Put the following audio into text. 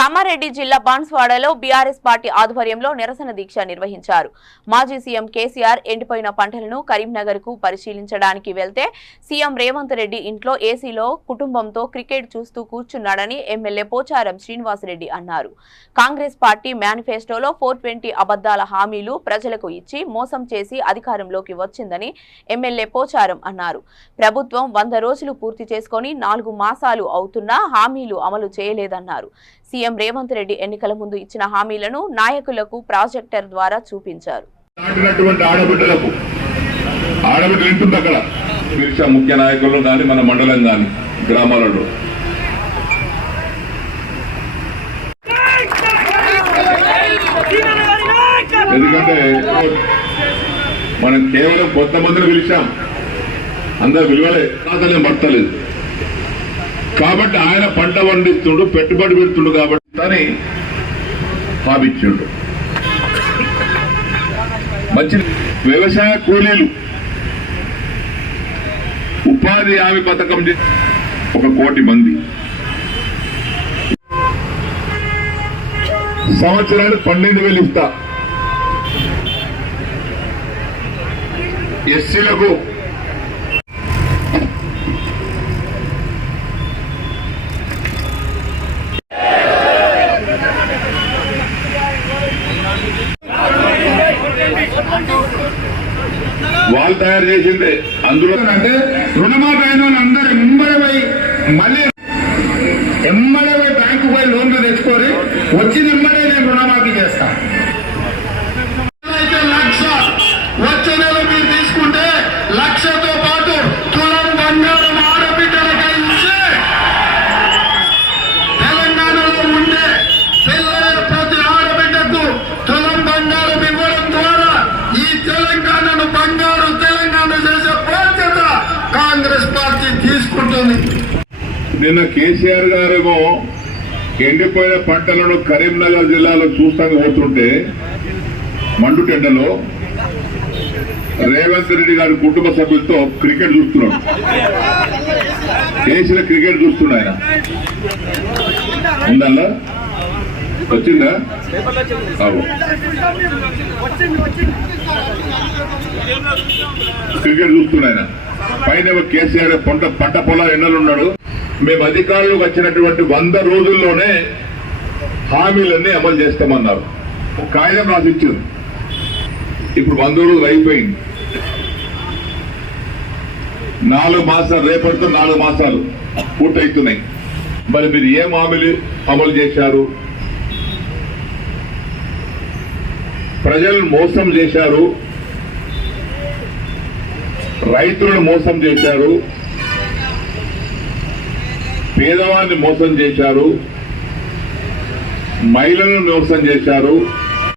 కామారెడ్డి జిల్లా బాన్స్వాడలో BRS party ఆధ్వర్యంలో నిరసన దీక్ష నిర్వహించారు. మాజీ సీఎం కేసీఆర్ ఎండిపోయిన పంటలను కరీంనగర్ కు పరిశీలించడానికి వెళ్తే సీఎం రేవంత్ రెడ్డి ఇంట్లో ఏసీలో కుటుంబంతో క్రికెట్ చూస్తూ కూర్చున్నాడని ఎమ్మెల్యే పోచారం శ్రీనివాసరెడ్డి అన్నారు. కాంగ్రెస్ పార్టీ మేనిఫెస్టోలో 420 అబద్దాల హామీలు ప్రజలకు ఇచ్చి మోసం చేసి అధికారంలోకి వచ్చిందని ఎమ్మెల్యే పోచారం అన్నారు. ప్రభుత్వం 100 రోజులు పూర్తి చేసుకొని 4 మాసాలు అవుతున్నా హామీలు అమలు చేయలేదన్నారు. సీఎం రేవంత్ రెడ్డి ఎన్నికల ముందు ఇచ్చిన హామీలను నాయకులకు ప్రాజెక్టర్ ద్వారా చూపించారు. ముఖ్య నాయకులు కానీ మన మండలం కానీ గ్రామాలలో ఎందుకంటే మనం కేవలం కొంతమందిని పిలిచాం, అందరు విలువలే అతనే పడతలేదు కాబట్టి ఆయన పంట పండిస్తుండు, పెట్టుబడి పెడుతుండు కాబట్టి అని హామీచ్చిండు. మంచి వ్యవసాయ కూలీలు ఉపాధి హామీ పథకం 1 కోటి మంది సంవత్సరానికి 12,000 ఇస్తా. ఎస్సీలకు వాళ్ళు తయారు చేసిందే. అందులో అంటే రుణమాఫీ అయిన వాళ్ళందరూ ఎమ్మడే బ్యాంకు పోయి లోన్లు తెచ్చుకొని వచ్చి నిమ్మడే నేను రుణమాఫీ చేస్తాను. అయితే 1,00,000 వచ్చే నెల మీరు తీసుకుంటే 1,00,000తో పాటు తులం బంగారం ఆడబిడ్డలకై ఇచ్చే తెలంగాణలో ఉండే పిల్లల ప్రతి ఆడబిడ్డకు తులం బంగారం ఇవ్వడం ద్వారా ఈ తెలంగాణను బంగారు తెలంగాణ చేసే బాధ్యత కాంగ్రెస్ పార్టీ తీసుకుంటుంది. నిన్న కేసీఆర్ గారేమో ఎండిపోయిన పంటలను కరీంనగర్ జిల్లాలో చూస్తాను పోతుంటే మండుటెండలో రేవంత్ రెడ్డి గారి కుటుంబ సభ్యులతో క్రికెట్ చూస్తున్నాడు. కేసీఆర్ క్రికెట్ చూస్తున్నాయన ఉందల్లా వచ్చిందా? క్రికెట్ చూస్తున్నాయన పైన కేసీఆర్ పంట పొలాలు ఎండలున్నాడు. మేము అధికారులకు వచ్చినటువంటి 100 రోజుల్లోనే హామీలన్నీ అమలు చేస్తామన్నారు. కాగితం రాసిచ్చారు. ఇప్పుడు 100 రోజులు అయిపోయింది. 4 మాసాలు రేపటితో 4 మాసాలు పూర్తవుతున్నాయి. మరి మీరు ఏం హామీలు అమలు చేశారు? ప్రజలను మోసం చేశారు, రైతులను మోసం చేశారు, పేదవాన్ని మోసం చేశారు, మహిళలను మోసం చేశారు,